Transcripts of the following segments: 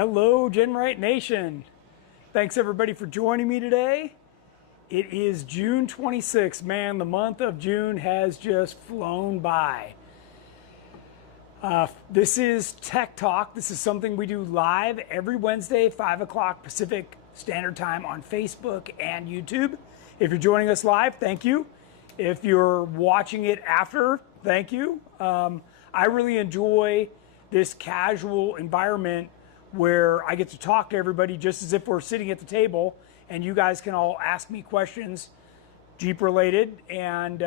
Hello, GenRight Nation. Thanks everybody for joining me today. It is June 26th. Man, the month of June has just flown by. This is Tech Talk. This is something we do live every Wednesday, 5 o'clock Pacific Standard Time on Facebook and YouTube. If you're joining us live, thank you. If you're watching it after, thank you. I really enjoy this casual environment where I get to talk to everybody just as if we're sitting at the table, and you guys can all ask me questions Jeep related, and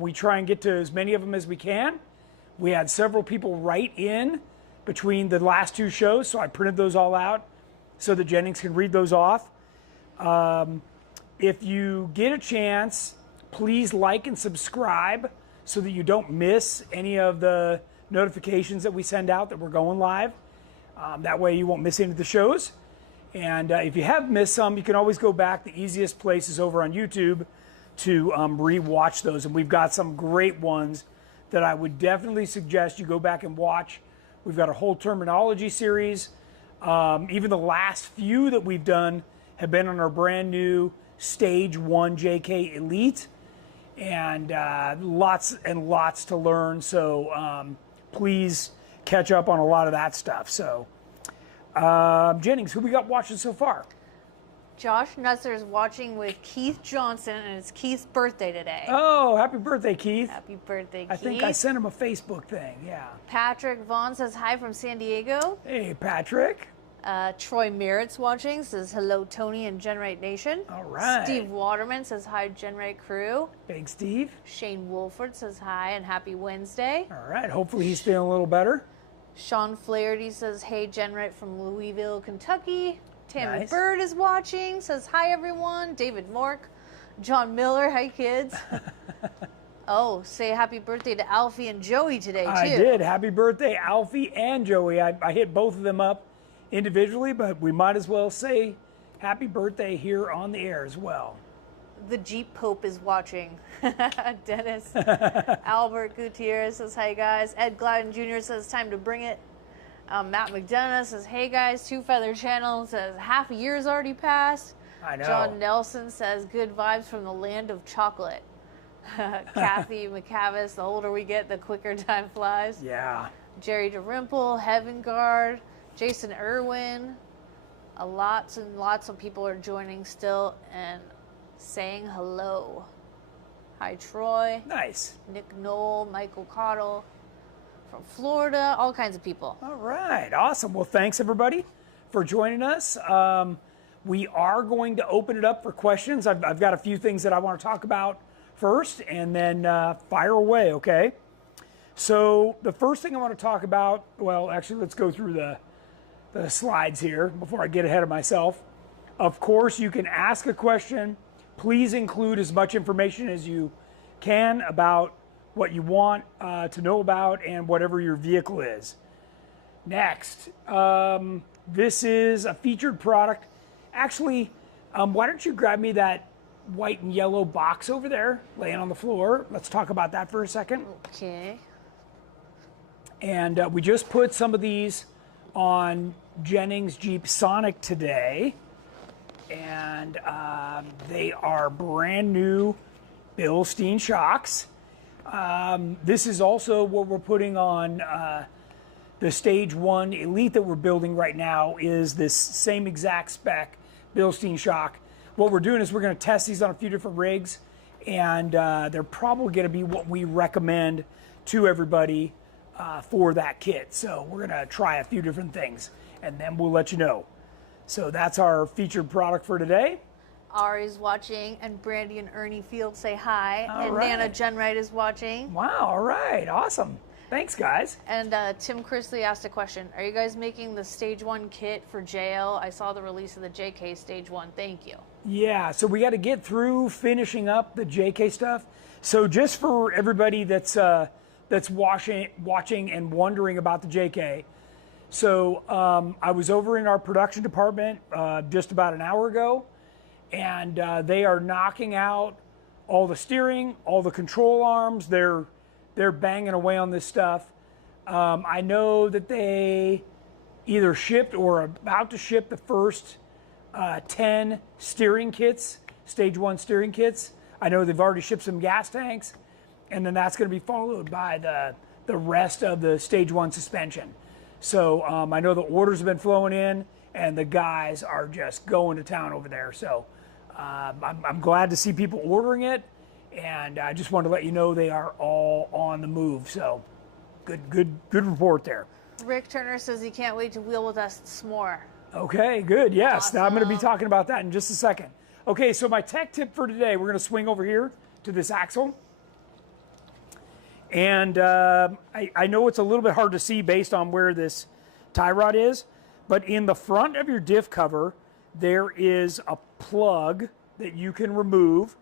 we try and get to as many of them as we can. We had several people write in between the last two shows, so I printed those all out so that Jennings can read those off. If you get a chance, please like and subscribe so that you don't miss any of the notifications that we send out that we're going live. That way you won't miss any of the shows. And if you have missed some, you can always go back. The easiest place is over on YouTube to re-watch those. And we've got some great ones that I would definitely suggest you go back and watch. We've got a whole terminology series. Even the last few that we've done have been on our brand new Stage 1 JK Elite. And lots and lots to learn. So please catch up on a lot of that stuff. So, Jennings, who we got watching so far? Josh Nusser is watching with Keith Johnson, and it's Keith's birthday today. Oh, happy birthday, Keith. Happy birthday, Keith. I think I sent him a Facebook thing, yeah. Patrick Vaughn says hi from San Diego. Hey, Patrick. Troy Merritt's watching, says hello, Tony and GenRight Nation. All right. Steve Waterman says hi, GenRight crew. Big Steve. Shane Wolford says hi and happy Wednesday. All right, hopefully he's feeling a little better. Sean Flaherty says, hey, GenRight from Louisville, Kentucky. Tammy Nice. Bird is watching, says hi, everyone. David Mork. John Miller, hi, kids. Oh, say happy birthday to Alfie and Joey today, too. I did. Happy birthday, Alfie and Joey. I hit both of them up individually, but we might as well say happy birthday here on the air as well. The Jeep Pope is watching. Dennis. Albert Gutierrez says, hi, guys. Ed Gladden Jr. says, time to bring it. Matt McDonough says, hey, guys. Two Feather Channel says, half a year's already passed. I know. John Nelson says, good vibes from the land of chocolate. Kathy McCavis, the older we get, the quicker time flies. Yeah. Jerry DeRimple, Heaven Guard, Jason Irwin. Lots and lots of people are joining still and saying hello. Hi, Troy. Nice. Nick Knoll, Michael Cottle from Florida, all kinds of people. All right, awesome. Well, thanks everybody for joining us. We are going to open it up for questions. I've got a few things that I want to talk about first, and then fire away, okay? So the first thing I want to talk about, well, actually, let's go through the slides here before I get ahead of myself. Of course, you can ask a question. Please include as much information as you can about what you want to know about and whatever your vehicle is. Next, this is a featured product. Actually, why don't you grab me that white and yellow box over there laying on the floor. Let's talk about that for a second. Okay. And we just put some of these on Jennings Jeep Sonic today, and they are brand new Bilstein shocks. This is also what we're putting on the Stage 1 Elite that we're building right now, is this same exact spec Bilstein shock. What we're doing is we're going to test these on a few different rigs, and they're probably going to be what we recommend to everybody for that kit. So we're going to try a few different things, and then we'll let you know. So that's our featured product for today. Ari's watching, and Brandy and Ernie Field say hi. All and right. Nana GenRight is watching. Wow, all right, awesome. Thanks, guys. And Tim Chrisley asked a question. Are you guys making the Stage 1 kit for JL? I saw the release of the JK Stage 1. Thank you. Yeah, so we got to get through finishing up the JK stuff. So just for everybody that's watching and wondering about the JK, so I was over in our production department just about an hour ago, and they are knocking out all the steering, all the control arms. They're banging away on this stuff. I know that they either shipped or about to ship the first 10 steering kits, stage 1 steering kits. I know they've already shipped some gas tanks, and then that's going to be followed by the rest of the stage 1 suspension. So I know the orders have been flowing in, and the guys are just going to town over there. So I'm glad to see people ordering it, and I just wanted to let you know they are all on the move. So good report there. Rick Turner says he can't wait to wheel with us some more. Okay, good. Yes, Awesome. I'm going to be talking about that in just a second. Okay, so my tech tip for today, we're going to swing over here to this axle. And I know it's a little bit hard to see based on where this tie rod is, but in the front of your diff cover, there is a plug that you can remove.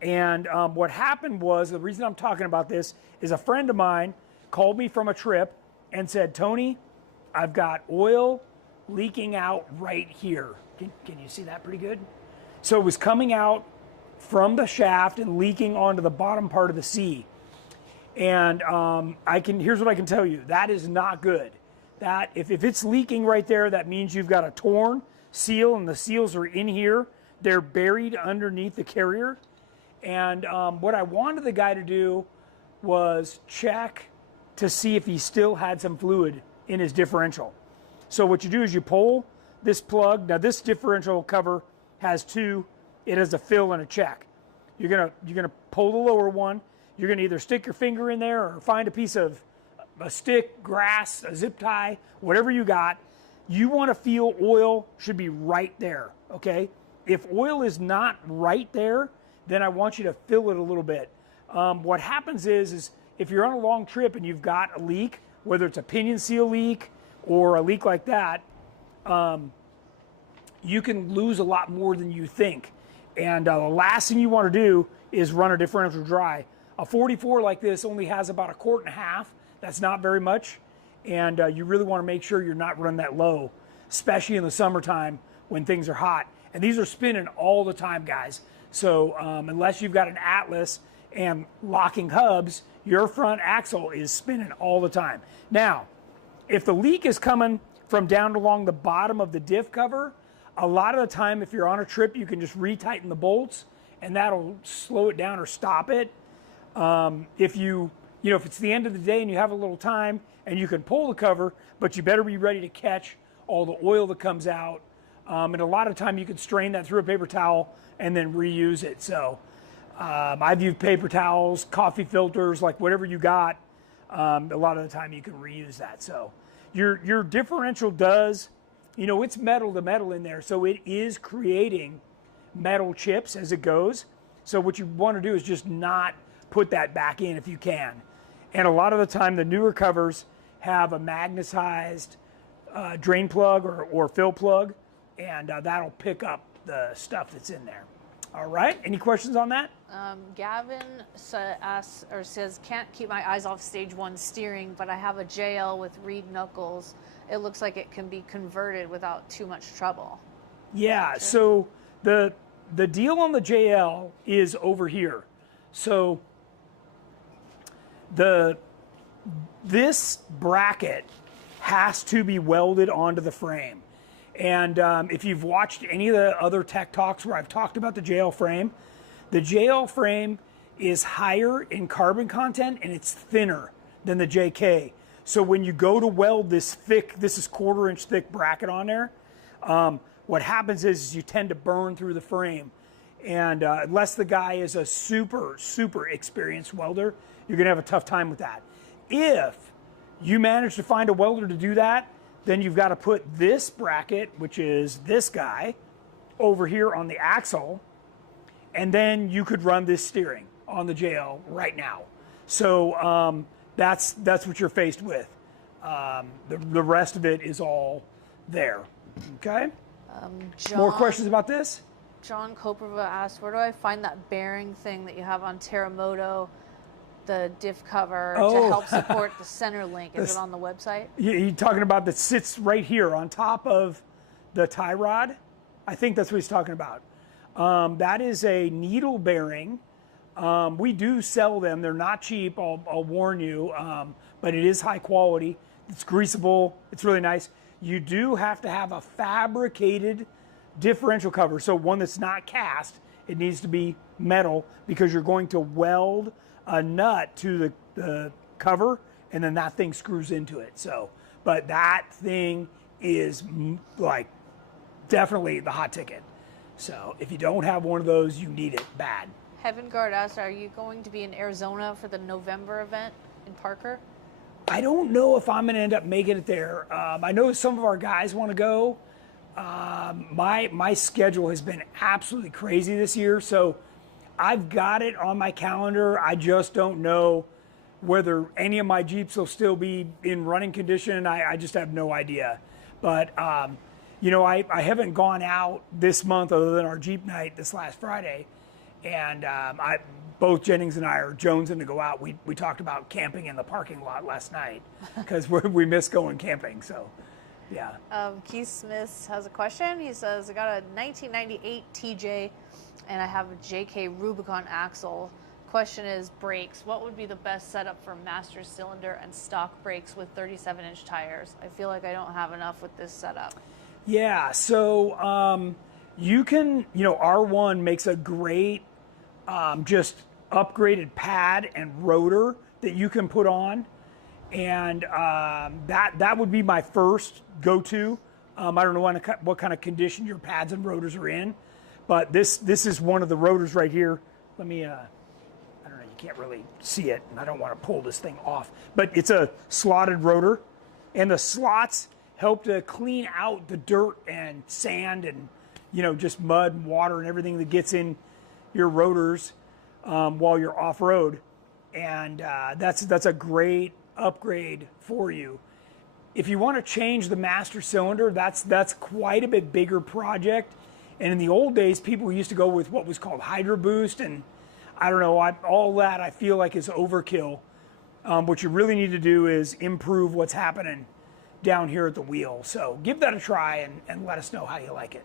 And what happened was, the reason I'm talking about this is a friend of mine called me from a trip and said, Tony, I've got oil leaking out right here. Can you see that pretty good? So it was coming out from the shaft and leaking onto the bottom part of the C. And here's what I can tell you. That is not good. That if it's leaking right there, that means you've got a torn seal, and the seals are in here. They're buried underneath the carrier. And what I wanted the guy to do was check to see if he still had some fluid in his differential. So what you do is you pull this plug. Now this differential cover has two. It has a fill and a check. You're gonna pull the lower one. You're gonna either stick your finger in there or find a piece of a stick, grass, a zip tie, whatever you got. You want to feel oil should be right there. Okay. If oil is not right there, then I want you to fill it a little bit. What happens is if you're on a long trip and you've got a leak, whether it's a pinion seal leak or a leak like that, you can lose a lot more than you think. And the last thing you want to do is run a differential dry. A 44 like this only has about 1.5 quarts. That's not very much. And you really want to make sure you're not running that low, especially in the summertime when things are hot. And these are spinning all the time, guys. So unless you've got an Atlas and locking hubs, your front axle is spinning all the time. Now, if the leak is coming from down along the bottom of the diff cover, a lot of the time if you're on a trip, you can just retighten the bolts and that'll slow it down or stop it. If it's the end of the day and you have a little time and you can pull the cover, but you better be ready to catch all the oil that comes out. And a lot of time you can strain that through a paper towel and then reuse it. So I've used paper towels, coffee filters, like whatever you got. A lot of the time you can reuse that. So your differential does, it's metal to metal in there. So it is creating metal chips as it goes. So what you want to do is just not put that back in if you can. And a lot of the time the newer covers have a magnetized drain plug or fill plug, and that'll pick up the stuff that's in there. All right, any questions on that? Gavin says, can't keep my eyes off stage 1 steering, but I have a JL with reed knuckles. It looks like it can be converted without too much trouble. Yeah, so the deal on the JL is over here. So this bracket has to be welded onto the frame. And if you've watched any of the other tech talks where I've talked about the JL frame is higher in carbon content and it's thinner than the JK. So when you go to weld this thick, this is 1/4 inch thick bracket on there, what happens is you tend to burn through the frame. And unless the guy is a super, super experienced welder, you're gonna have a tough time with that. If you manage to find a welder to do that, then you've got to put this bracket, which is this guy, over here on the axle, and then you could run this steering on the JL right now. So that's what you're faced with. The rest of it is all there. Okay? More questions about this? John Koprova asked, where do I find that bearing thing that you have on Teramoto, the diff cover, to help support the center link? Is it on the website? You're talking about that sits right here on top of the tie rod? I think that's what he's talking about. That is a needle bearing. We do sell them. They're not cheap, I'll warn you, but it is high quality. It's greasable. It's really nice. you do have to have a fabricated differential cover. So one that's not cast, it needs to be metal because you're going to weld a nut to the cover and then that thing screws into it. So, but that thing is like definitely the hot ticket. So if you don't have one of those, you need it bad. Heaven Guard asked, are you going to be in Arizona for the November event in Parker? I don't know if I'm going to end up making it there. I know some of our guys want to go. My schedule has been absolutely crazy this year, so I've got it on my calendar. I just don't know whether any of my Jeeps will still be in running condition. I just have no idea. But, you know, I haven't gone out this month other than our Jeep night this last Friday. And both Jennings and I are jonesing to go out. We talked about camping in the parking lot last night because we miss going camping. So, yeah. Keith Smith has a question. He says, I got a 1998 TJ and I have a JK Rubicon axle. Question is brakes. What would be the best setup for master cylinder and stock brakes with 37-inch tires? I feel like I don't have enough with this setup. Yeah, so you can, you know, R1 makes a great just upgraded pad and rotor that you can put on. And that would be my first go-to. I don't know what kind of condition your pads and rotors are in, but this is one of the rotors right here. Let me, I don't know, you can't really see it, and I don't want to pull this thing off, but it's a slotted rotor, and the slots help to clean out the dirt and sand and, you know, just mud and water and everything that gets in your rotors while you're off-road. And that's a great upgrade for you. If you want to change the master cylinder, that's quite a bit bigger project. And in the old days, people used to go with what was called Hydro Boost, and I don't know, all that I feel like is overkill. What you really need to do is improve what's happening down here at the wheel. So give that a try and let us know how you like it.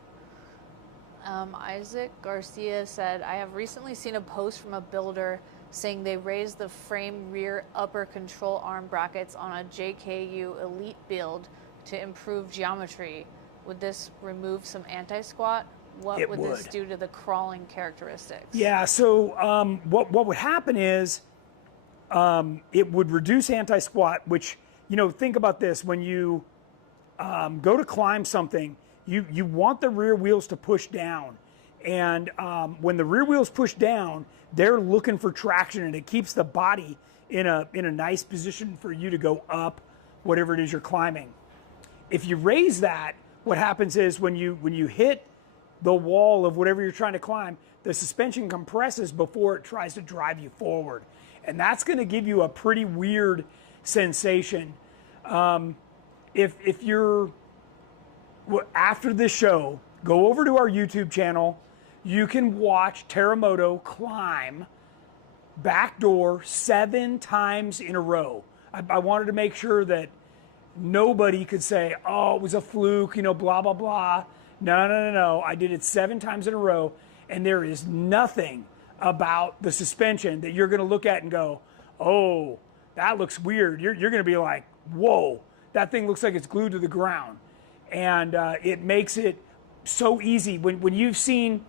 Isaac Garcia said, I have recently seen a post from a builder saying they raised the frame rear upper control arm brackets on a JKU Elite build to improve geometry. Would this remove some anti-squat? What would this do to the crawling characteristics? Yeah, so what would happen is it would reduce anti-squat, which, you know, think about this. When you go to climb something, you want the rear wheels to push down. And when the rear wheels push down, they're looking for traction, and it keeps the body in a nice position for you to go up whatever it is you're climbing. If you raise that, what happens is when you hit the wall of whatever you're trying to climb, the suspension compresses before it tries to drive you forward. And that's going to give you a pretty weird sensation. If you're, after this show, go over to our YouTube channel. You can watch Teramoto climb backdoor 7 times in a row. I wanted to make sure that nobody could say, oh, it was a fluke, you know, blah, blah, blah. No. I did it 7 times in a row, and there is nothing about the suspension that you're going to look at and go, oh, that looks weird. You're going to be like, whoa, that thing looks like it's glued to the ground. And it makes it so easy. When you've seen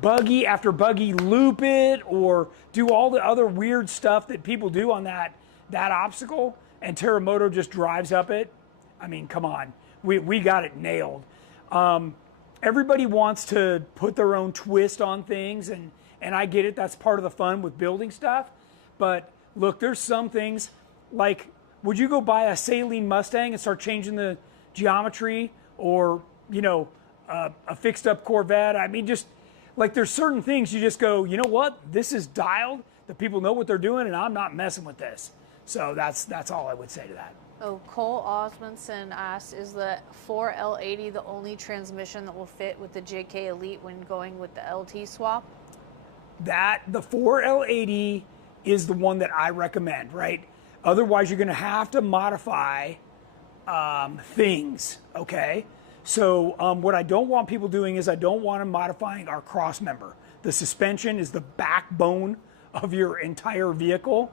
buggy after buggy loop it or do all the other weird stuff that people do on that obstacle, and Teramoto just drives up it, I mean, come on. We got it nailed. Everybody wants to put their own twist on things, and I get it. That's part of the fun with building stuff. But look, there's some things like, would you go buy a Saline Mustang and start changing the geometry, or, you know, a fixed up Corvette? I mean, just like, there's certain things you just go, you know what, this is dialed, the people know what they're doing, and I'm not messing with this. So that's all I would say to that. Oh, Cole Osmondson asked, is the 4L80 the only transmission that will fit with the JK Elite when going with the LT swap? The 4L80 is the one that I recommend, right? Otherwise, you're going to have to modify things, okay? So what I don't want people doing is I don't want them modifying our cross member. The suspension is the backbone of your entire vehicle,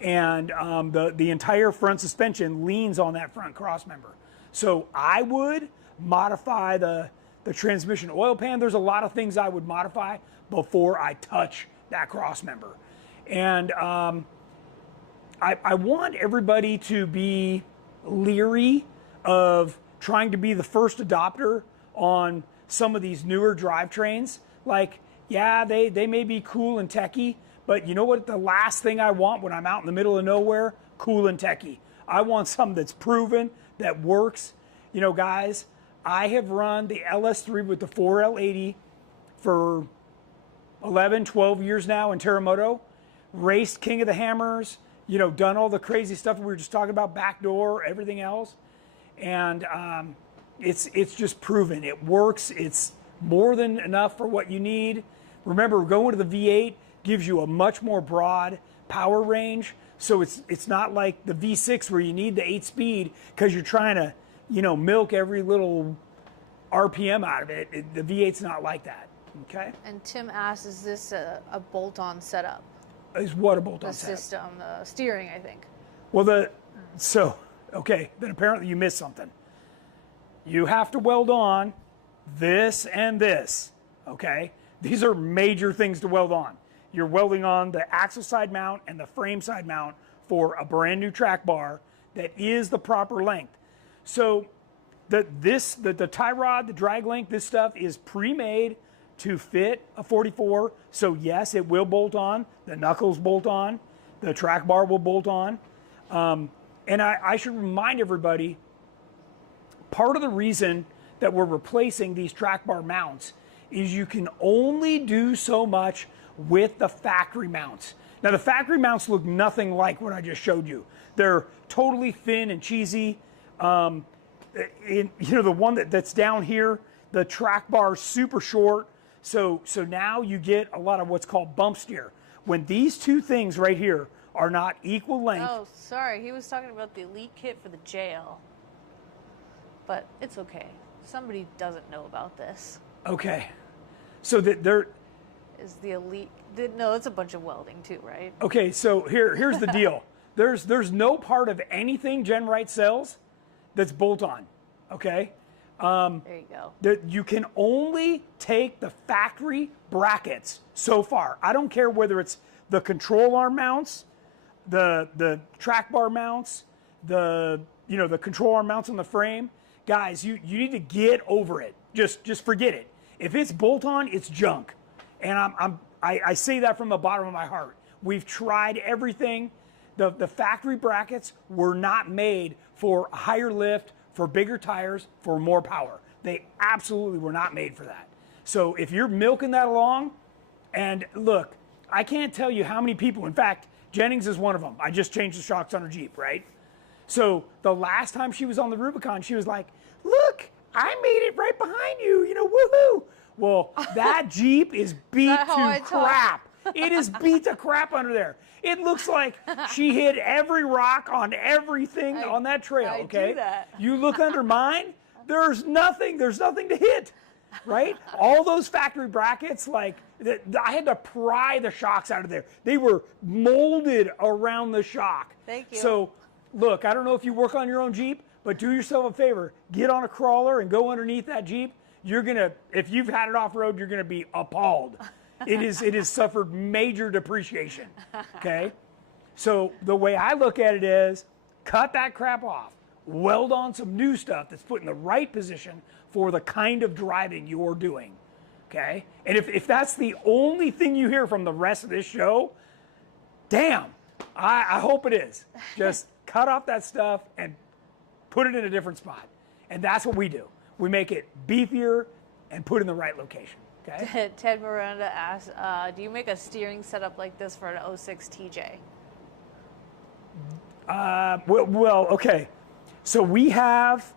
and the entire front suspension leans on that front cross member. So I would modify the transmission oil pan. There's a lot of things I would modify before I touch that cross member. And I want everybody to be leery of trying to be the first adopter on some of these newer drivetrains. Like, yeah, they may be cool and techy, but you know what the last thing I want when I'm out in the middle of nowhere? Cool and techy. I want something that's proven, that works. You know, guys, I have run the LS3 with the 4L80 for 11, 12 years now in Teramoto, raced King of the Hammers, you know, done all the crazy stuff we were just talking about, backdoor, everything else. And it's just proven. It works. It's more than enough for what you need. Remember, going to the V8 gives you a much more broad power range. So it's not like the V6 where you need the 8-speed because you're trying to, you know, milk every little RPM out of it. The V8's not like that. Okay. And Tim asks, is this a bolt-on setup? Is what a bolt-on The setup? system, the steering, I think. Well, okay, then apparently you missed something. You have to weld on this and this, okay? These are major things to weld on. You're welding on the axle side mount and the frame side mount for a brand new track bar that is the proper length. So the tie rod, the drag link, this stuff is pre-made to fit a 44. So yes, it will bolt on. The knuckles bolt on. The track bar will bolt on. And I should remind everybody, part of the reason that we're replacing these track bar mounts is you can only do so much with the factory mounts. Now the factory mounts look nothing like what I just showed you. They're totally thin and cheesy. You know, the one that's down here, the track bar is super short. So now you get a lot of what's called bump steer. When these two things right here are not equal length. Oh, sorry. He was talking about the Elite kit for the JL. But it's okay. Somebody doesn't know about this. Okay. So that they're... Is the Elite... No, it's a bunch of welding too, right? Okay, so here's the deal. There's no part of anything GenRight sells that's bolt-on, okay? There you go. You can only take the factory brackets so far. I don't care whether it's the control arm mounts, the track bar mounts, the control arm mounts on the frame. Guys, you need to get over it. Just forget it. If it's bolt-on, it's junk. And I say that from the bottom of my heart. We've tried everything. The factory brackets were not made for a higher lift, for bigger tires, for more power. They absolutely were not made for that. So if you're milking that along, and look, I can't tell you how many people, in fact, Jennings is one of them. I just changed the shocks on her Jeep, right? So the last time she was on the Rubicon, she was like, look, I made it right behind you, you know, woohoo. Well, that Jeep is beat to crap. It is beat to crap under there. It looks like she hit every rock on everything on that trail, okay? I do that. You look under mine, there's nothing to hit, right? All those factory brackets, like, I had to pry the shocks out of there. They were molded around the shock. Thank you. So, look, I don't know if you work on your own Jeep, but do yourself a favor. Get on a crawler and go underneath that Jeep. You're gonna, if you've had it off-road, you're gonna be appalled. It has suffered major depreciation, okay? So the way I look at it is, cut that crap off, weld on some new stuff that's put in the right position for the kind of driving you're doing, okay? And if that's the only thing you hear from the rest of this show, damn, I hope it is. Just cut off that stuff and put it in a different spot. And that's what we do. We make it beefier and put it in the right location. Okay. Ted Miranda asks, do you make a steering setup like this for an 06 TJ? Well, okay. So we have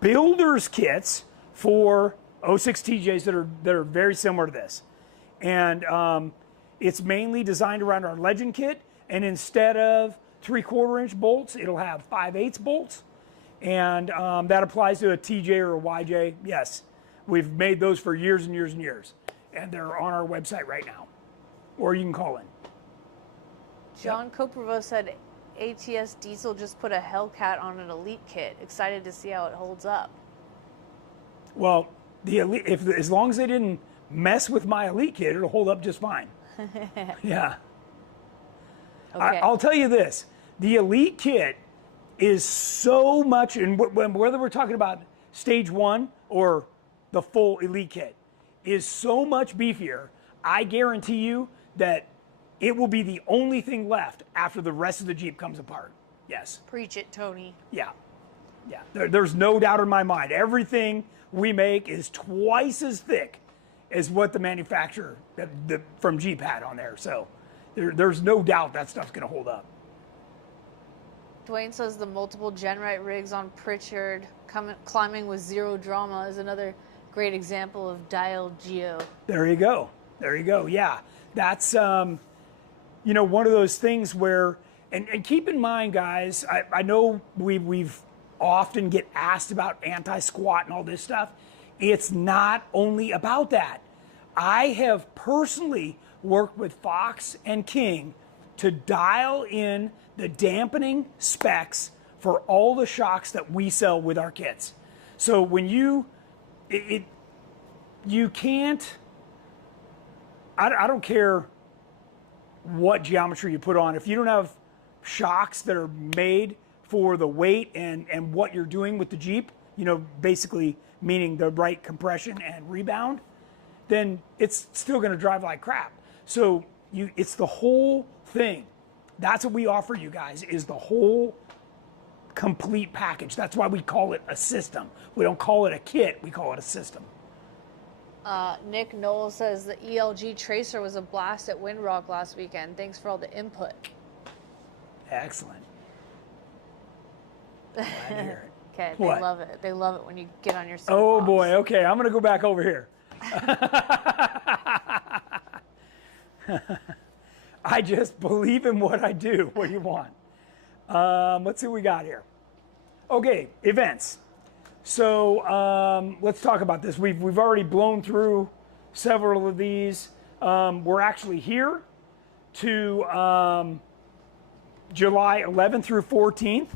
builder's kits for 06 TJs that are very similar to this. And it's mainly designed around our Legend kit. And instead of 3/4 inch bolts, it'll have 5/8 bolts. And that applies to a TJ or a YJ. Yes, we've made those for years and years and years. And they're on our website right now. Or you can call in. John Koprovo said ATS Diesel just put a Hellcat on an Elite kit. Excited to see how it holds up. Well, the Elite, as long as they didn't mess with my Elite kit, it'll hold up just fine. Yeah. Okay. I'll tell you this. The Elite kit is so much, and whether we're talking about stage 1 or the full Elite kit, is so much beefier. I guarantee you that it will be the only thing left after the rest of the Jeep comes apart. Yes. Preach it, Tony. Yeah. Yeah. There's no doubt in my mind. Everything we make is twice as thick as what the manufacturer from Jeep had on there. So there's no doubt that stuff's going to hold up. Dwayne says the multiple GenRight rigs on Pritchard climbing with zero drama is another great example of dialed geo. There you go. There you go. Yeah. That's, you know, one of those things where, and keep in mind, guys, I know we've often get asked about anti-squat and all this stuff. It's not only about that. I have personally worked with Fox and King to dial in the dampening specs for all the shocks that we sell with our kits. So when you can't, I don't care what geometry you put on. If you don't have shocks that are made for the weight and what you're doing with the Jeep, you know, basically meaning the right compression and rebound, then it's still going to drive like crap. So it's the whole thing. That's what we offer you guys, is the whole complete package. That's why we call it a system. We don't call it a kit, we call it a system. Nick Knoll says the ELG Tracer was a blast at Windrock last weekend. Thanks for all the input. Excellent. Glad to hear it. Okay, What? they love it. They love it when you get on your soapbox. Oh boy, okay, I'm gonna go back over here. I just believe in what I do. What do you want? Let's see what we got here. Okay, events. So let's talk about this. We've already blown through several of these. We're actually here to July 11th through 14th.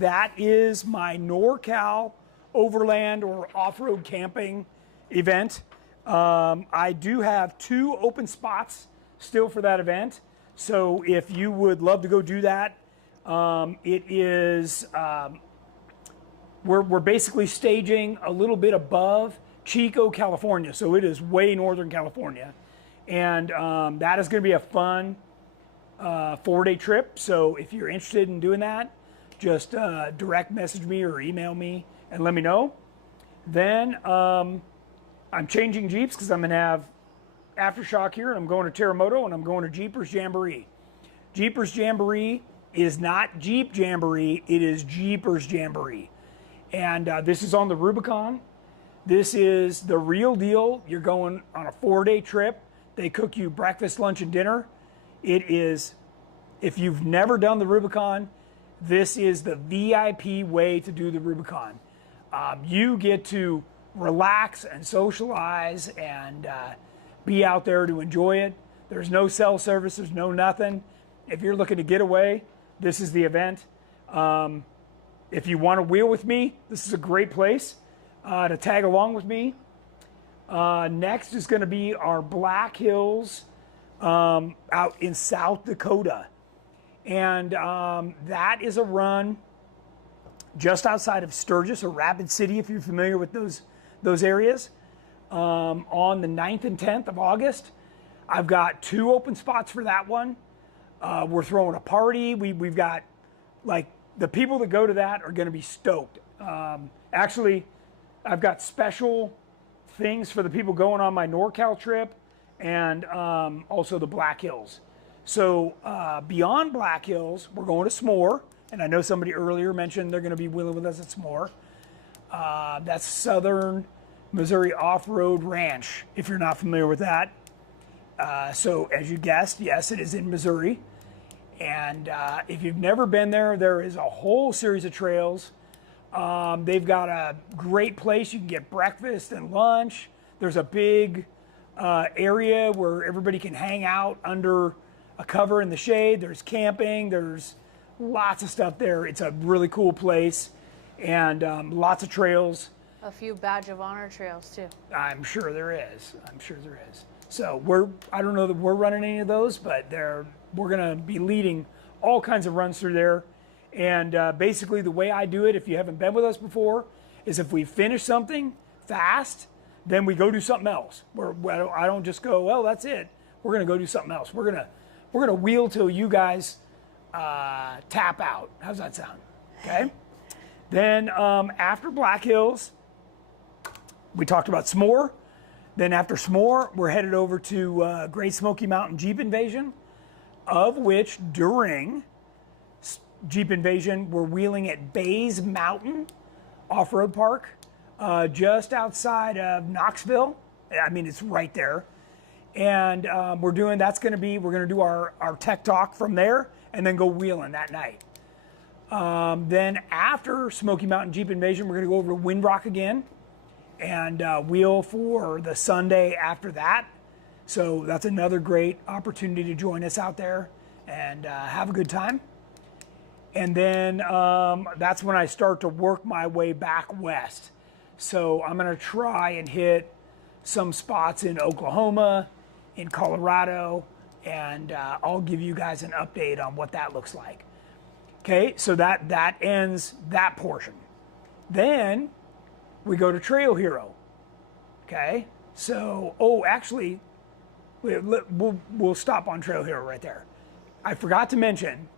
That is my NorCal overland or off-road camping event. I do have 2 open spots still for that event. So if you would love to go do that, it is, we're basically staging a little bit above Chico, California. So it is way northern California. And that is going to be a fun 4-day trip. So if you're interested in doing that, just direct message me or email me and let me know. Then I'm changing Jeeps because I'm going to have Aftershock here, and I'm going to Teramoto, and I'm going to Jeepers Jamboree. Jeepers Jamboree is not Jeep Jamboree, it is Jeepers Jamboree. And this is on the Rubicon. This is the real deal. You're going on a 4-day trip. They cook you breakfast, lunch, and dinner. It is, if you've never done the Rubicon, this is the VIP way to do the Rubicon. You get to relax and socialize and be out there to enjoy it. There's no cell service, there's no nothing. If you're looking to get away, this is the event. If you want to wheel with me, this is a great place to tag along with me. Next is going to be our Black Hills out in South Dakota. And that is a run just outside of Sturgis or Rapid City, if you're familiar with those areas. On the 9th and 10th of August. I've got 2 open spots for that one. We're throwing a party. We've got, like, the people that go to that are going to be stoked. Actually, I've got special things for the people going on my NorCal trip and also the Black Hills. So beyond Black Hills, we're going to S'more. And I know somebody earlier mentioned they're going to be wheeling with us at S'more. That's Southern Missouri Off-Road Ranch, if you're not familiar with that. So as you guessed, yes, it is in Missouri. And if you've never been there, there is a whole series of trails. They've got a great place. You can get breakfast and lunch. There's a big area where everybody can hang out under a cover in the shade. There's camping. There's lots of stuff there. It's a really cool place, and lots of trails. A few badge of honor trails too. I'm sure there is. I'm sure there is. So I don't know that we're running any of those, but we're gonna be leading all kinds of runs through there. And basically the way I do it, if you haven't been with us before, is if we finish something fast, then we go do something else. I don't just go, well, that's it. We're gonna go do something else. We're gonna wheel till you guys tap out. How's that sound? Okay. Then after Black Hills, we talked about s'more. Then after s'more, we're headed over to Great Smoky Mountain Jeep Invasion, of which during Jeep Invasion, we're wheeling at Bays Mountain Off-Road Park, just outside of Knoxville. I mean, it's right there. And we're going to do our tech talk from there and then go wheeling that night. Then after Smoky Mountain Jeep Invasion, we're going to go over to Windrock again and wheel for the Sunday after that. So that's another great opportunity to join us out there and have a good time. And then that's when I start to work my way back west. So I'm going to try and hit some spots in Oklahoma, in Colorado, and I'll give you guys an update on what that looks like. Okay, so that ends that portion. Then we go to Trail Hero. Okay, so, actually, we'll stop on Trail Hero right there. I forgot to mention,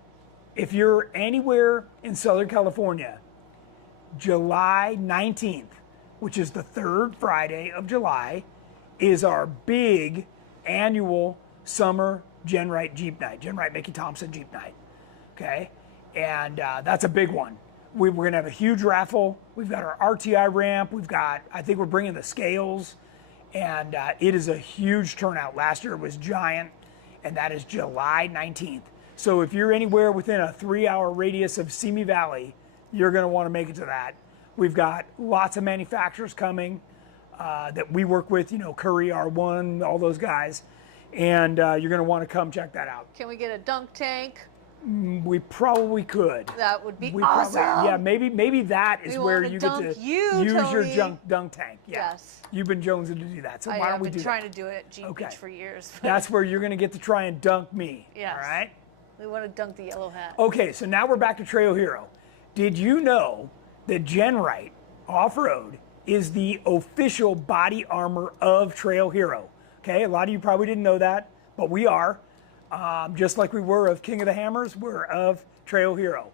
if you're anywhere in Southern California, July 19th, which is the third Friday of July, is our big annual summer GenRight Jeep Night, GenRight Mickey Thompson Jeep Night, okay? And that's a big one. We're gonna have a huge raffle. We've got our RTI ramp. I think we're bringing the scales, and it is a huge turnout. Last year it was giant, and that is July 19th. So if you're anywhere within a 3-hour radius of Simi Valley, you're gonna wanna make it to that. We've got lots of manufacturers coming that we work with, Curry, R1, all those guys, and you're gonna wanna come check that out. Can we get a dunk tank? We probably could. That would be awesome. Maybe that is where you get to use Tony. your dunk tank. Yeah. Yes. You've been jonesing to do that, so why don't we do that? I've been trying to do it at Jeep Beach for years. That's where you're going to get to try and dunk me. Yes. All right? We want to dunk the yellow hat. Okay, so now we're back to Trail Hero. Did you know that GenRight Off-Road is the official body armor of Trail Hero? Okay, a lot of you probably didn't know that, but we are. Just like we were of King of the Hammers, we're of Trail Hero.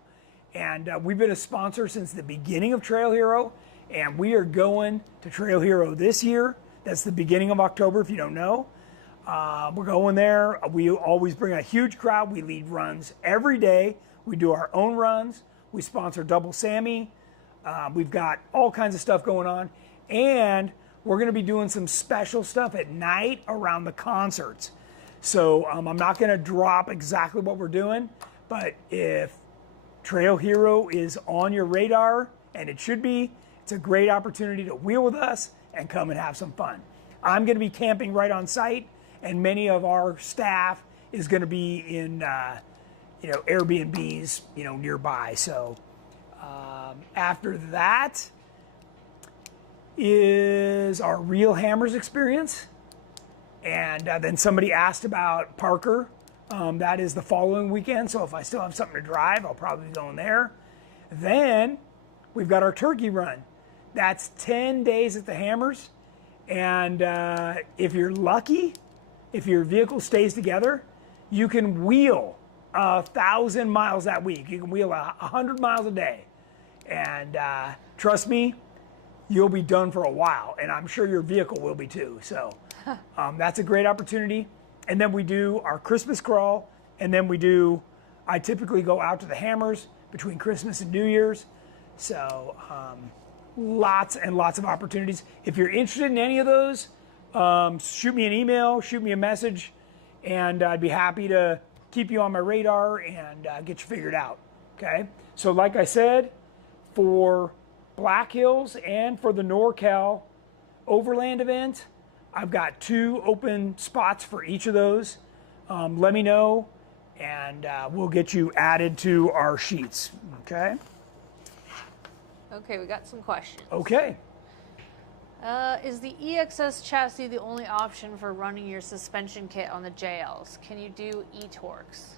And we've been a sponsor since the beginning of Trail Hero, and we are going to Trail Hero this year. That's the beginning of October, if you don't know. We're going there. We always bring a huge crowd. We lead runs every day. We do our own runs. We sponsor Double Sammy. We've got all kinds of stuff going on. And we're going to be doing some special stuff at night around the concerts. So I'm not going to drop exactly what we're doing, but if Trail Hero is on your radar, and it should be, it's a great opportunity to wheel with us and come and have some fun. I'm going to be camping right on site, and many of our staff is going to be in Airbnbs nearby. So after that is our Real Hammers experience. And then somebody asked about Parker. That is the following weekend, so if I still have something to drive, I'll probably be going there. Then we've got our turkey run. That's 10 days at the Hammers. And if you're lucky, if your vehicle stays together, you can wheel 1,000 miles that week. You can wheel 100 miles a day. And trust me, you'll be done for a while, and I'm sure your vehicle will be too. So that's a great opportunity. And then we do our Christmas crawl, and then I typically go out to the Hammers between Christmas and New Year's. So lots and lots of opportunities. If you're interested in any of those, shoot me an email, shoot me a message, and I'd be happy to keep you on my radar and get you figured out. Okay? So like I said, for Black Hills and for the NorCal Overland event, I've got 2 open spots for each of those. Let me know and we'll get you added to our sheets. Okay. Okay, we got some questions. Okay. Is the EXS chassis the only option for running your suspension kit on the JLs? Can you do e-torques?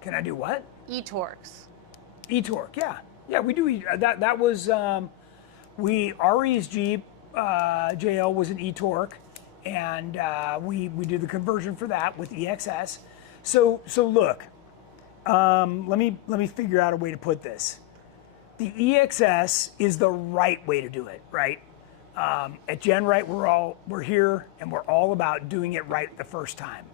Can I do what? E-torques. E-torque, yeah. Yeah, we do. That was, Ari's Jeep JL was an e-torque, and we did the conversion for that with EXS. So look, let me figure out a way to put this. The EXS is the right way to do it, right? At GenRight, we're here and we're all about doing it right the first time.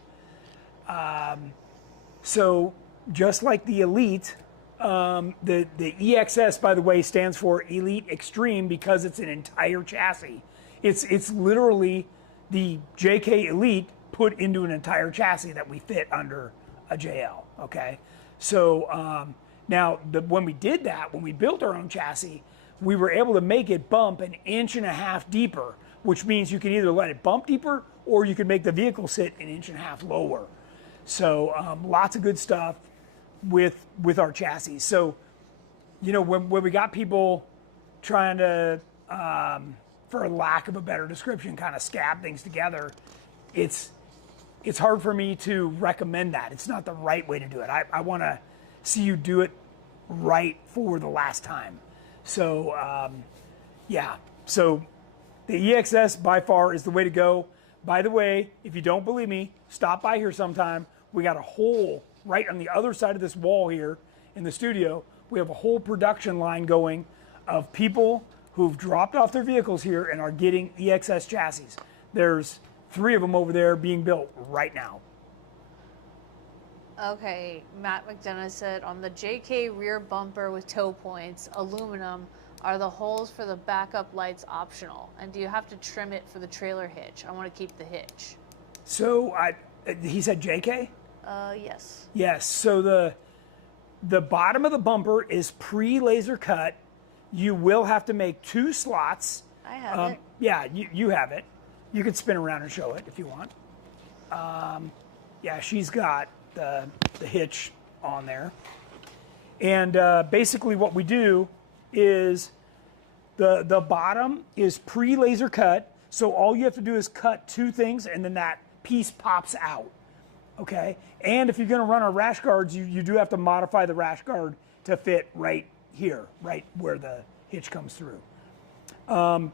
So just like the Elite, the EXS, by the way, stands for Elite Extreme because it's an entire chassis. It's literally the JK Elite put into an entire chassis that we fit under a JL. Okay, so now when we did that, when we built our own chassis, we were able to make it bump 1.5 inches deeper, which means you can either let it bump deeper or you can make the vehicle sit 1.5 inches lower. So lots of good stuff with our chassis. So, you know, when we got people trying to, for lack of a better description, kind of scab things together, it's hard for me to recommend that. It's not the right way to do it. I want to see you do it right for the last time. So, yeah. So the EXS by far is the way to go. By the way, if you don't believe me, stop by here sometime. We got a hole right on the other side of this wall here in the studio. We have a whole production line going of people who've dropped off their vehicles here and are getting EXS chassis. There's 3 of them over there being built right now. Okay, Matt McDonough said, on the JK rear bumper with tow points, aluminum, are the holes for the backup lights optional? And do you have to trim it for the trailer hitch? I want to keep the hitch. So he said JK? Yes. Yes, so the bottom of the bumper is pre-laser cut. You will have to make 2 slots. I have it. Yeah, you have it. You can spin around and show it if you want. Yeah, she's got the hitch on there. And basically what we do is the bottom is pre-laser cut. So all you have to do is cut 2 things and then that piece pops out. Okay, and if you're going to run our rash guards, you do have to modify the rash guard to fit right here, right where the hitch comes through. I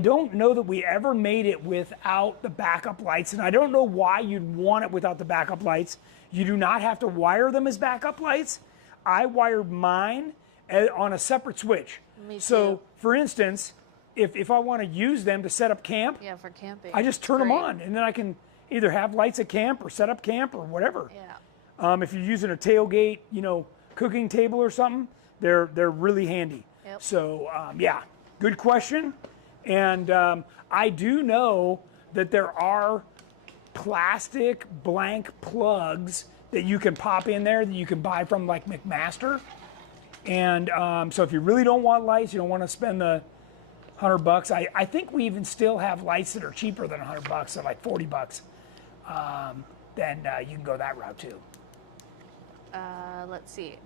don't know that we ever made it without the backup lights, and I don't know why you'd want it without the backup lights. You do not have to wire them as backup lights. I wired mine on a separate switch. Me too. So, for instance, if I want to use them to set up camp, Yeah, for camping. I just turn them Great. on, and then I can either have lights at camp or set up camp or whatever. Yeah. If you're using a tailgate, you know, cooking table or something, they're really handy. Yep. So yeah, good question. And I do know that there are plastic blank plugs that you can pop in there that you can buy from like McMaster. And so if you really don't want lights, you don't want to spend the $100. I think we even still have lights that are cheaper than $100, so like $40. Then you can go that route too. Let's see.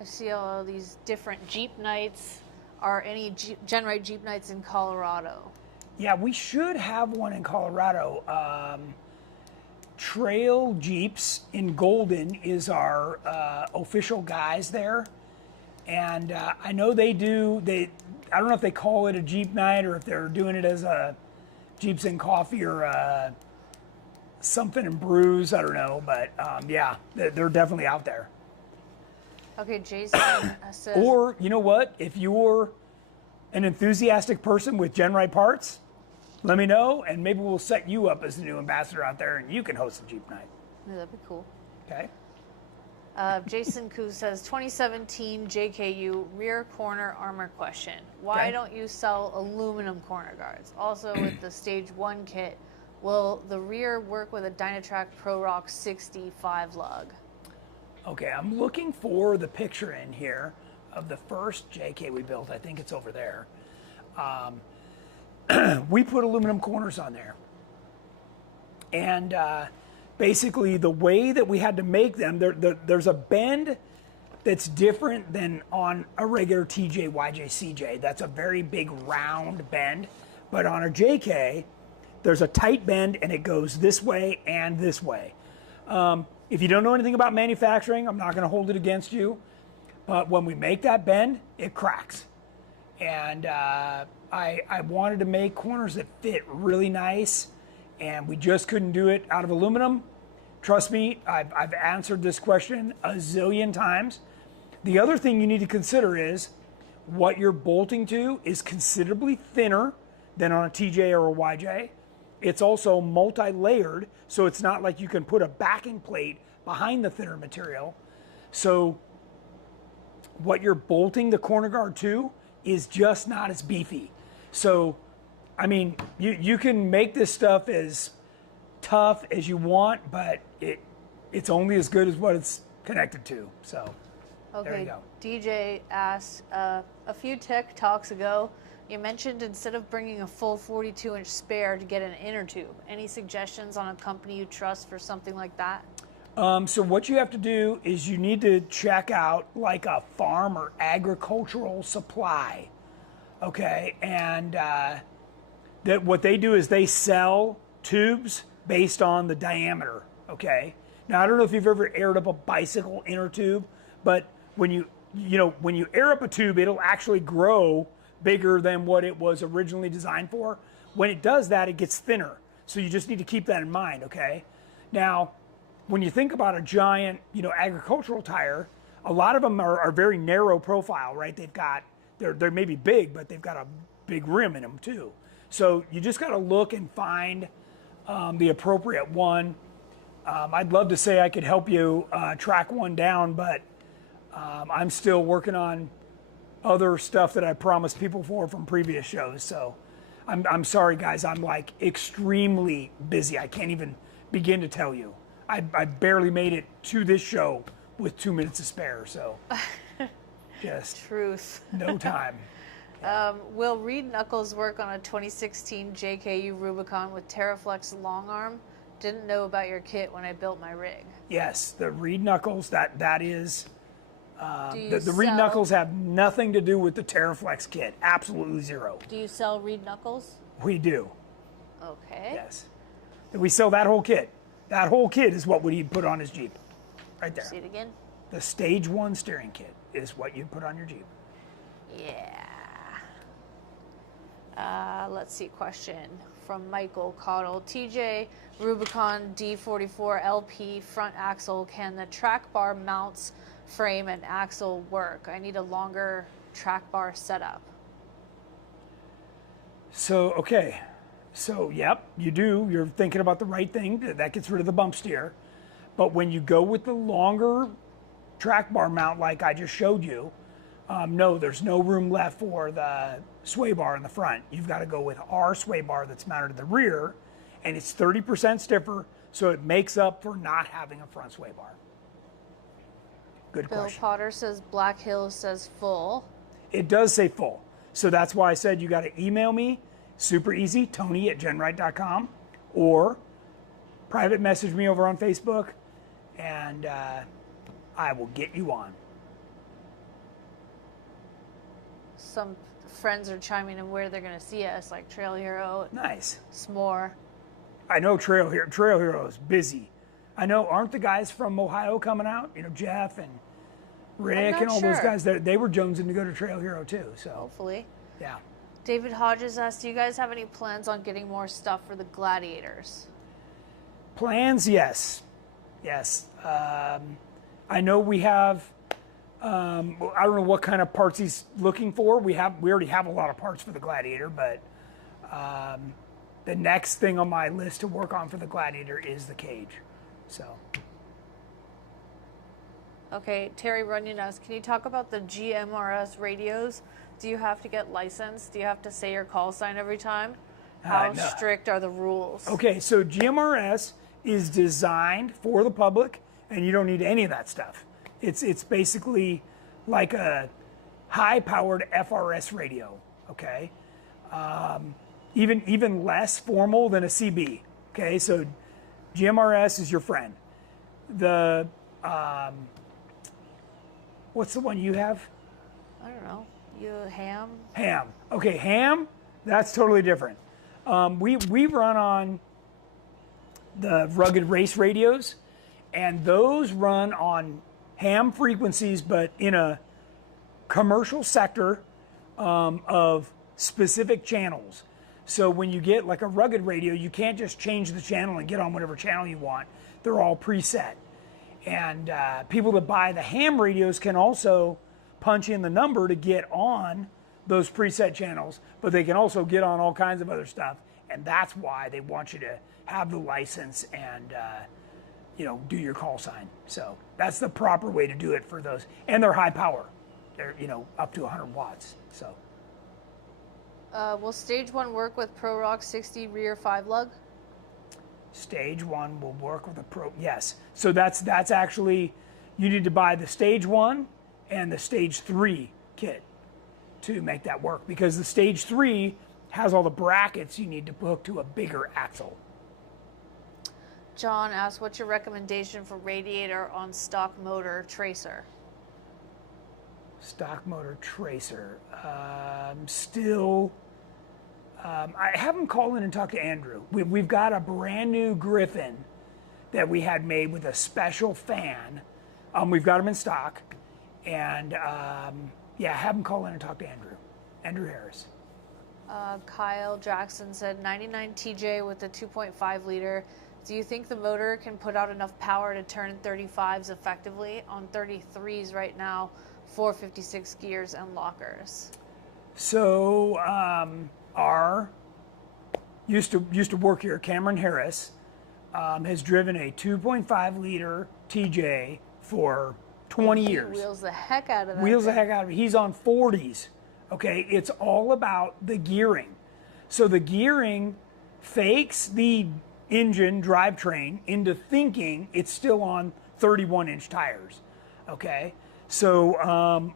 I see all these different Jeep nights. Are any GenRight Jeep nights in Colorado? Yeah, we should have one in Colorado. Trail Jeeps in Golden is our official guys there. And I know I don't know if they call it a Jeep night or if they're doing it as a Jeeps and Coffee or something and brews. I don't know, but yeah, they're definitely out there. Okay, Jason says. Or, you know what? If you're an enthusiastic person with GenRight parts, let me know, and maybe we'll set you up as the new ambassador out there, and you can host a Jeep night. Yeah, that'd be cool. Okay. Jason Koo says, 2017 JKU rear corner armor question. Why Okay. don't you sell aluminum corner guards? Also, with the Stage 1 kit, will the rear work with a Dynatrac Pro Rock 65 lug? Okay, I'm looking for the picture in here of the first JK we built. I think it's over there. We put aluminum corners on there. And basically the way that we had to make them, there's a bend that's different than on a regular TJ, YJ, CJ. That's a very big round bend. But on a JK, there's a tight bend and it goes this way and this way. If you don't know anything about manufacturing, I'm not going to hold it against you. But when we make that bend, it cracks. And I wanted to make corners that fit really nice, and we just couldn't do it out of aluminum. Trust me, I've answered this question a zillion times. The other thing you need to consider is what you're bolting to is considerably thinner than on a TJ or a YJ. It's also multi-layered, so it's not like you can put a backing plate behind the thinner material. So what you're bolting the corner guard to is just not as beefy. So, I mean, you can make this stuff as tough as you want, but it's only as good as what it's connected to. So, okay, there you go. DJ asked, a few TikToks ago, you mentioned instead of bringing a full 42-inch spare to get an inner tube. Any suggestions on a company you trust for something like that? So what you have to do is you need to check out like a farm or agricultural supply, okay? And that what they do is they sell tubes based on the diameter, okay? Now I don't know if you've ever aired up a bicycle inner tube, but when you air up a tube, it'll actually grow bigger than what it was originally designed for. When it does that, it gets thinner. So you just need to keep that in mind, okay? Now, when you think about a giant, agricultural tire, a lot of them are very narrow profile, right? They're maybe big, but they've got a big rim in them too. So you just got to look and find the appropriate one. I'd love to say I could help you track one down, but I'm still working on other stuff that I promised people from previous shows. So I'm sorry, guys. I'm like extremely busy. I can't even begin to tell you. I barely made it to this show with 2 minutes to spare, so just Truth. no time. Will Reed Knuckles work on a 2016 JKU Rubicon with Teraflex long arm? Didn't know about your kit when I built my rig. Yes, the Reed Knuckles, that is, the Reed sell- Knuckles have nothing to do with the Teraflex kit, absolutely zero. Do you sell Reed Knuckles? We do, Okay. yes. We sell that whole kit. That whole kit is what he'd put on his Jeep, right there. See it again? The Stage 1 steering kit is what you'd put on your Jeep. Yeah. Let's see, question from Michael Cottle. TJ, Rubicon D44 LP front axle. Can the track bar mounts, frame, and axle work? I need a longer track bar setup. So, okay. So, yep, you do. You're thinking about the right thing. That gets rid of the bump steer. But when you go with the longer track bar mount like I just showed you, no, there's no room left for the sway bar in the front. You've got to go with our sway bar that's mounted to the rear, and it's 30% stiffer, so it makes up for not having a front sway bar. Good Bill question. Potter says Black Hills says full. It does say full. So that's why I said you got to email me. Super easy, Tony@GenRight.com, or private message me over on Facebook, and I will get you on. Some friends are chiming in where they're going to see us, like Trail Hero, Nice. S'more. I know Trail Hero is busy. I know, aren't the guys from Ohio coming out? Jeff and Rick not and all those sure. guys. They were jonesing to go to Trail Hero too. So Hopefully. yeah. David Hodges asked, do you guys have any plans on getting more stuff for the Gladiators? Plans, yes. I know we have. I don't know what kind of parts he's looking for. We already have a lot of parts for the Gladiator, but the next thing on my list to work on for the Gladiator is the cage. So. Okay, Terry Runyon asks, can you talk about the GMRS radios? Do you have to get licensed? Do you have to say your call sign every time? How No. strict are the rules? Okay, so GMRS is designed for the public, and you don't need any of that stuff. It's basically like a high-powered FRS radio. Okay, even less formal than a CB. Okay, so GMRS is your friend. The, what's the one you have? I don't know. You ham? Ham. Okay, ham, that's totally different. We run on the rugged race radios, and those run on ham frequencies, but in a commercial sector of specific channels. So when you get like a rugged radio, you can't just change the channel and get on whatever channel you want. They're all preset. And people that buy the ham radios can also punch in the number to get on those preset channels, but they can also get on all kinds of other stuff. And that's why they want you to have the license and do your call sign. So that's the proper way to do it for those. And they're high power. They're, up to 100 watts. So. Will Stage 1 work with Pro Rock 60 rear 5 lug? Stage 1 will work with a Pro, yes. So that's actually, you need to buy the Stage 1 and the Stage 3 kit to make that work, because the Stage 3 has all the brackets you need to hook to a bigger axle. John asks, what's your recommendation for radiator on stock motor tracer? Stock motor tracer. I have him call in and talk to Andrew. We've got a brand new Griffin that we had made with a special fan. We've got them in stock. And have him call in and talk to Andrew Harris. Kyle Jackson said 99 TJ with the 2.5 liter. Do you think the motor can put out enough power to turn 35s effectively? On 33s right now, 456 gears and lockers. So our used to work here, Cameron Harris, has driven a 2.5 liter TJ for 20 years. Wheels the heck out of that. Wheels the heck out of it. He's on 40s. Okay, it's all about the gearing. So the gearing fakes the engine drivetrain into thinking it's still on 31-inch tires. Okay, so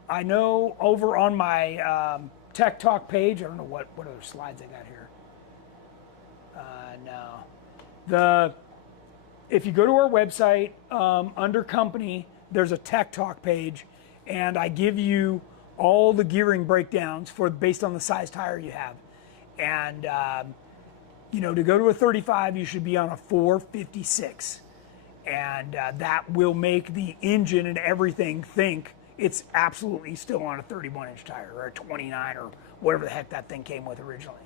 I know over on my Tech Talk page, I don't know what other slides I got here. No. If you go to our website, under company, there's a Tech Talk page, and I give you all the gearing breakdowns based on the size tire you have. And to go to a 35, you should be on a 456. And that will make the engine and everything think it's absolutely still on a 31-inch tire or a 29 or whatever the heck that thing came with originally.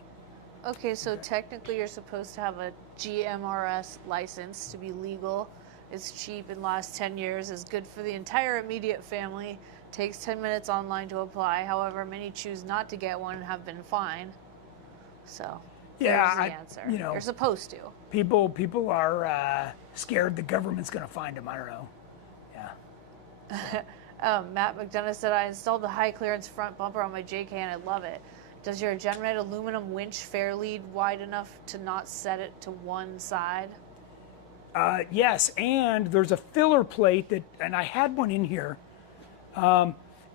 Okay, so technically you're supposed to have a GMRS license to be legal. It's cheap and lasts 10 years, is good for the entire immediate family, takes 10 minutes online to apply. However, many choose not to get one and have been fined. So, there's the answer. You're supposed to. People are scared the government's going to find them. I don't know. Yeah. Matt McDonough said, I installed the high clearance front bumper on my JK and I love it. Does your GenRight aluminum winch fair lead wide enough to not set it to one side? Yes, and there's a filler plate and I had one in here.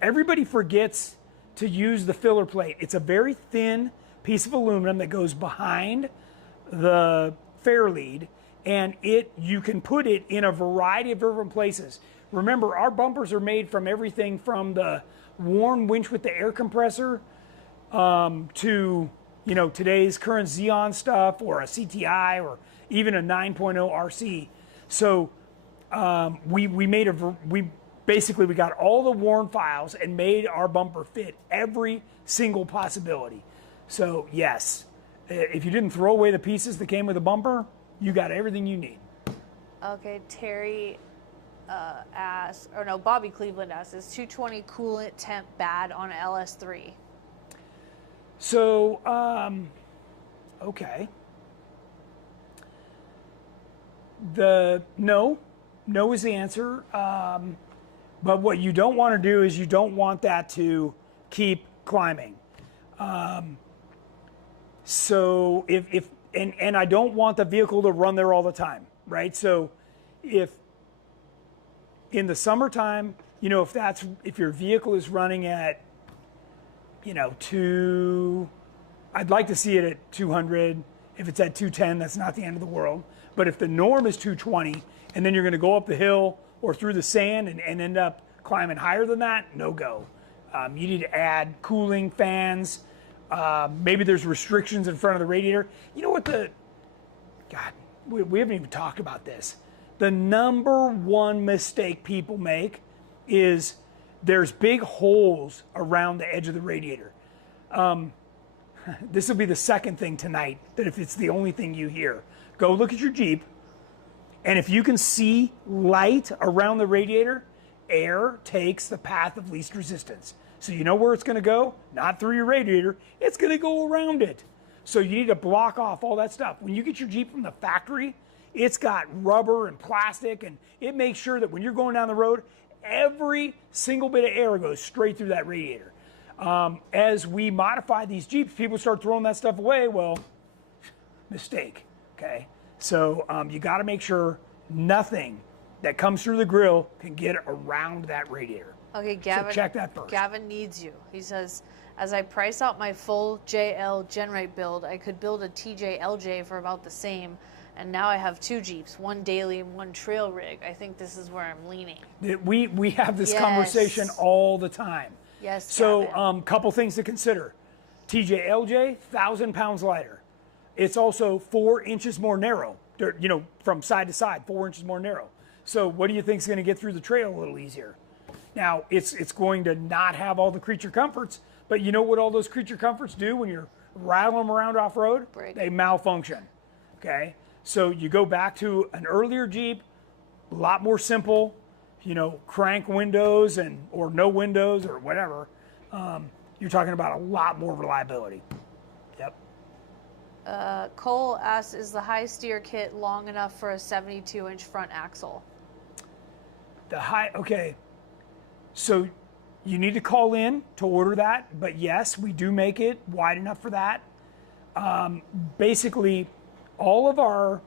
Everybody forgets to use the filler plate. It's a very thin piece of aluminum that goes behind the fair lead, and you can put it in a variety of different places. Remember, our bumpers are made from everything from the worn winch with the air compressor to today's current Xeon stuff, or a CTI, or even a 9.0 RC. So we got all the worn files and made our bumper fit every single possibility. So yes, if you didn't throw away the pieces that came with the bumper, you got everything you need. Okay, Terry Bobby Cleveland asks, is 220 coolant temp bad on LS3? So, okay. No is the answer. But what you don't want to do is you don't want that to keep climbing. So if I don't want the vehicle to run there all the time, right? So if in the summertime, if your vehicle is running at, I'd like to see it at 200. If it's at 210, that's not the end of the world. But if the norm is 220 and then you're going to go up the hill or through the sand and end up climbing higher than that, no go. You need to add cooling fans. Maybe there's restrictions in front of the radiator. You know what God, we haven't even talked about this. The number one mistake people make is there's big holes around the edge of the radiator. This will be the second thing tonight, that if it's the only thing you hear, go look at your Jeep, and if you can see light around the radiator, air takes the path of least resistance. So you know where it's going to go? Not through your radiator, it's going to go around it. So you need to block off all that stuff. When you get your Jeep from the factory, it's got rubber and plastic, and it makes sure that when you're going down the road, every single bit of air goes straight through that radiator. As we modify these Jeeps, people start throwing that stuff away. Well, mistake, okay? So you got to make sure nothing that comes through the grill can get around that radiator. Okay, Gavin. So check that first. Gavin needs you. He says, as I price out my full JL GenRight build, I could build a TJ LJ for about the same. And now I have 2 Jeeps, one daily and one trail rig. I think this is where I'm leaning. We have this conversation all the time. Yes. So couple things to consider. TJ LJ, 1,000 pounds lighter. It's also 4 inches more narrow. You know, from side to side, 4 inches more narrow. So what do you think is going to get through the trail a little easier? Now, it's going to not have all the creature comforts, but you know what all those creature comforts do when you're rattling them around off-road? They malfunction, okay? So you go back to an earlier Jeep, a lot more simple, you know, crank windows or no windows or whatever. You're talking about a lot more reliability. Yep. Cole asks, is the high steer kit long enough for a 72-inch front axle? Okay. So you need to call in to order that, but yes, we do make it wide enough for that. Basically, all of our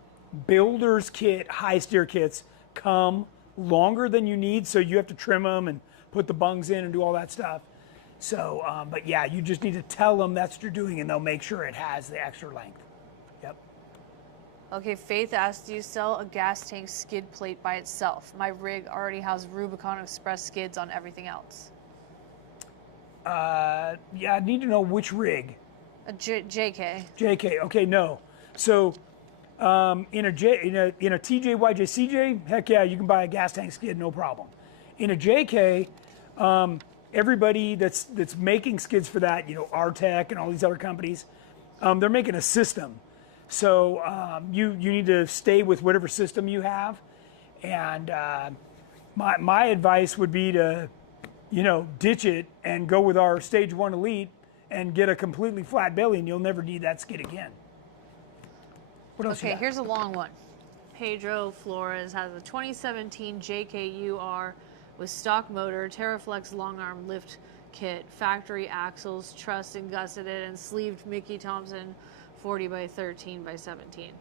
builder's kit, high steer kits, come longer than you need, so you have to trim them and put the bungs in and do all that stuff. So, but yeah, you just need to tell them that's what you're doing, and they'll make sure it has the extra length. Yep. Okay, Faith asks, do you sell a gas tank skid plate by itself? My rig already has Rubicon Express skids on everything else. Yeah, I need to know which rig. JK. JK. Okay, no. So, in a TJ, YJ, CJ, heck yeah, you can buy a gas tank skid, no problem. In a JK, everybody that's making skids for that, you know, Artec and all these other companies, they're making a system. So you need to stay with whatever system you have. And my advice would be to, you know, ditch it and go with our Stage 1 Elite and get a completely flat belly, and you'll never need that skid again. What else? Okay, here's a long one. Pedro Flores has a 2017 JKUR with stock motor, Teraflex long arm lift kit, factory axles, trussed and gusseted, and sleeved Mickey Thompson 40 by 13 by 17.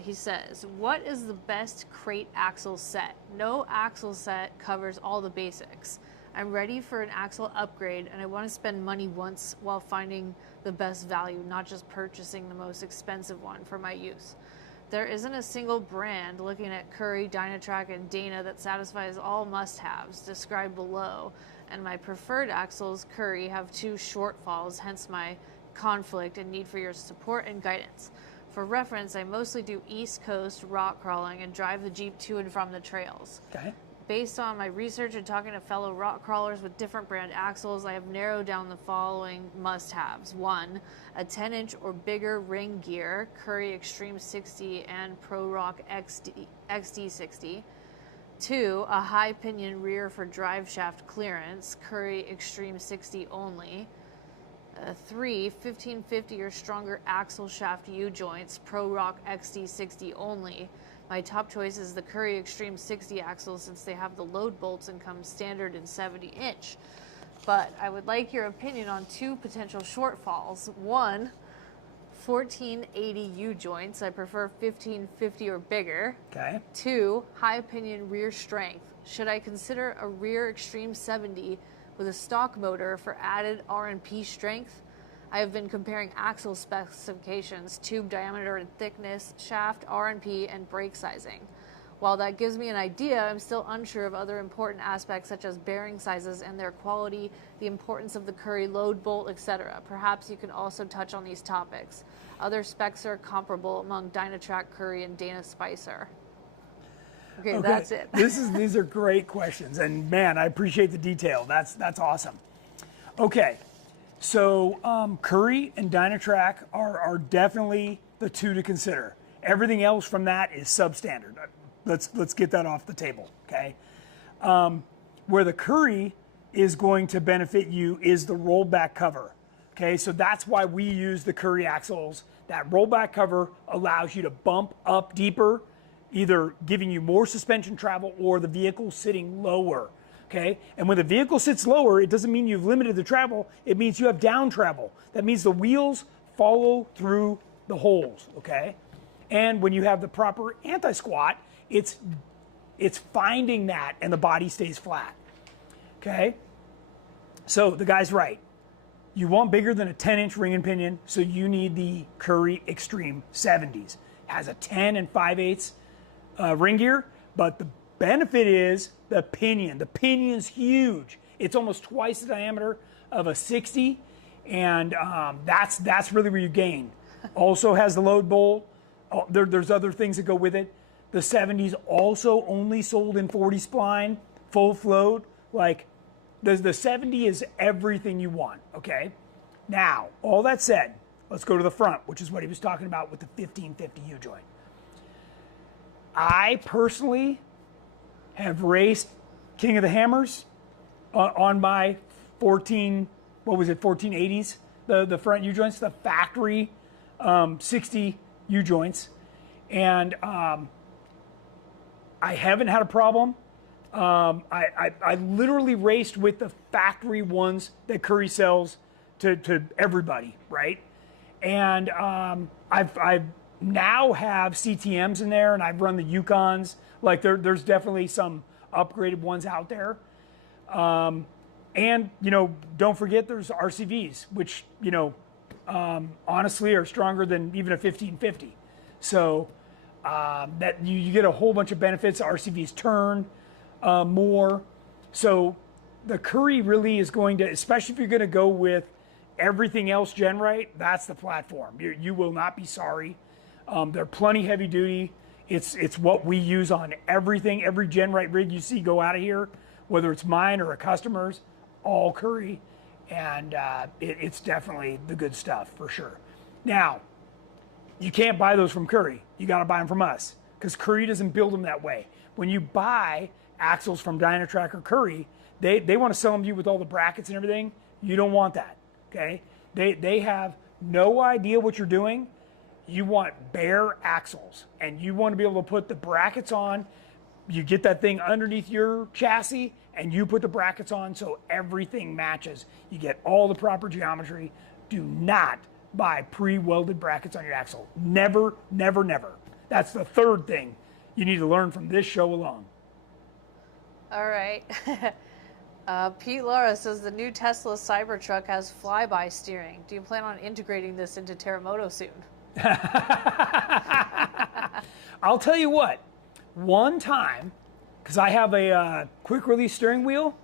He says, what is the best crate axle set? No axle set covers all the basics. I'm ready for an axle upgrade, and I want to spend money once while finding the best value, not just purchasing the most expensive one for my use. There isn't a single brand, looking at Curry, Dynatrac, and Dana, that satisfies all must-haves described below, and my preferred axles, Curry, have 2 shortfalls, hence my conflict and need for your support and guidance. For reference, I mostly do East Coast rock crawling and drive the Jeep to and from the trails. Okay. Based on my research and talking to fellow rock crawlers with different brand axles, I have narrowed down the following must-haves. 1, a 10-inch or bigger ring gear, Curry Extreme 60 and Pro Rock XD60. 2, a high pinion rear for drive shaft clearance, Curry Extreme 60 only. 3, 1550 or stronger axle shaft U-joints, Pro Rock XD60 only. My top choice is the Curry Extreme 60 axle, since they have the load bolts and come standard in 70-inch. But I would like your opinion on 2 potential shortfalls. 1, 1480 U-joints. I prefer 1550 or bigger. Okay. 2, high pinion rear strength. Should I consider a rear Extreme 70 with a stock motor for added R&P strength? I have been comparing axle specifications, tube diameter and thickness, shaft, R&P, and brake sizing. While that gives me an idea, I'm still unsure of other important aspects such as bearing sizes and their quality, the importance of the Curry load bolt, etc. Perhaps you can also touch on these topics. Other specs are comparable among Dynatrac, Curry, and Dana Spicer. Okay, that's it. These are great questions, and man, I appreciate the detail. That's awesome. Okay, so Curry and Dynatrac are definitely the two to consider. Everything else from that is substandard. Let's get that off the table, okay? Where the Curry is going to benefit you is the rollback cover, okay? So that's why we use the Curry axles. That rollback cover allows you to bump up deeper, either giving you more suspension travel or the vehicle sitting lower, okay? And when the vehicle sits lower, it doesn't mean you've limited the travel, it means you have down travel. That means the wheels follow through the holes, okay? And when you have the proper anti-squat, it's finding that and the body stays flat, okay? So the guy's right. You want bigger than a 10-inch ring and pinion, so you need the Curry Extreme 70s. It has a 10 and 5/8 ring gear, but the benefit is the pinion. The pinion's huge. It's almost twice the diameter of a 60, and that's really where you gain. Also has the load bolt. There's other things that go with it. The 70s also only sold in 40 spline, full float. Like, the 70 is everything you want, okay? Now, all that said, let's go to the front, which is what he was talking about with the 1550 U-joint. I personally have raced King of the Hammers on my 1480s, the front U-joints, the factory 60 U-joints, and I haven't had a problem. I literally raced with the factory ones that Curry sells to everybody, right? And I've now have CTMs in there, and I've run the Yukons. Like there's definitely some upgraded ones out there. And you know, don't forget there's RCVs, which you know honestly are stronger than even a 1550. So that you get a whole bunch of benefits. RCVs turn more. So the Curry really is going to, especially if you're going to go with everything else GenRight, that's the platform. You will not be sorry. They're plenty heavy duty. It's what we use on everything. Every GenRight rig you see go out of here, whether it's mine or a customer's, all Curry. And it's definitely the good stuff for sure. Now, you can't buy those from Curry. You got to buy them from us because Curry doesn't build them that way. When you buy axles from Dynatrac or Curry, they want to sell them to you with all the brackets and everything. You don't want that, okay? They have no idea what you're doing. You want bare axles, and you want to be able to put the brackets on. You get that thing underneath your chassis, and you put the brackets on so everything matches. You get all the proper geometry. Do not buy pre-welded brackets on your axle. Never, never, never. That's the third thing you need to learn from this show alone. All right. Pete Lara says the new Tesla Cybertruck has flyby steering. Do you plan on integrating this into Teramoto soon? I'll tell you what, one time, because I have a quick release steering wheel,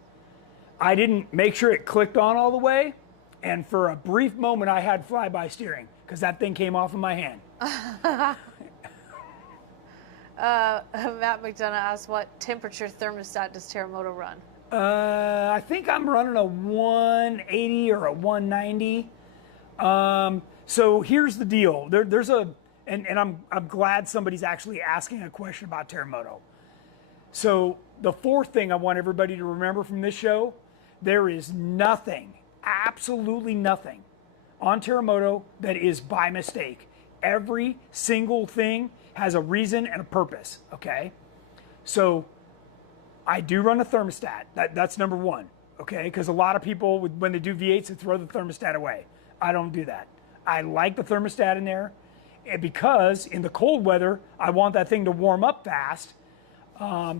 I didn't make sure it clicked on all the way, and for a brief moment I had flyby steering because that thing came off of my hand. Matt McDonough asks, what temperature thermostat does Teramoto run? I think I'm running a 180 or a 190. So here's the deal. There's and I'm glad somebody's actually asking a question about Teramoto. So the fourth thing I want everybody to remember from this show, there is nothing, absolutely nothing on Teramoto that is by mistake. Every single thing has a reason and a purpose, okay? So I do run a thermostat. That's number one, okay? Because a lot of people, when they do V8s, they throw the thermostat away. I don't do that. I like the thermostat in there because in the cold weather, I want that thing to warm up fast